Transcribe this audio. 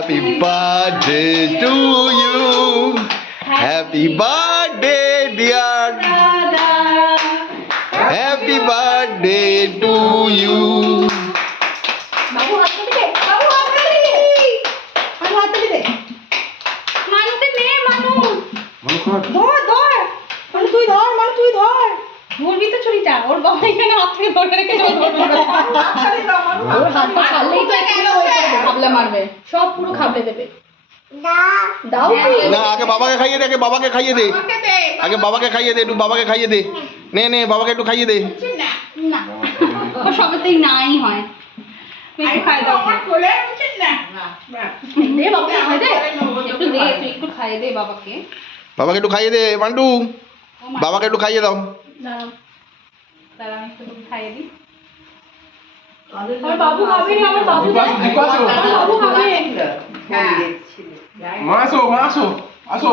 Happy birthday to you. Happy birthday, dear. Happy birthday to you. বাবু হাত দিবে বাবু হাত দিবে মানু হাত দিবে মানুতে নে মানু ধর ধর মানু তুই ধর ধরবি তো ছুরিটা ওর বাবা এখানে হাত থেকে ধরে রেখে যাবে ওর হাতটা খাললেই তো এখানে হয়ে যাবে খাবলে মারবে সব পুরো খাবলে দেবে দাও কি না আগে বাবাকে খাইয়ে দে আগে বাবাকে খাইয়ে দে একটু বাবাকে খাইয়ে দে নে বাবাকে একটু খাইয়ে দে না ও সবেতেই নাই হয় একটু খাই দাও দে বাবাকে খাই দে একটু দে তুই একটু খাইয়ে দে বাবাকে একটু খাইয়ে দে মান্টু বাবাকে একটু খাইয়ে দাও দাঁড়াও দাঁড়াও একটু খাইয়ে দিই আমার বাবু খাবে না আমার বাবু বাবু খাবে মাসো আসো এসো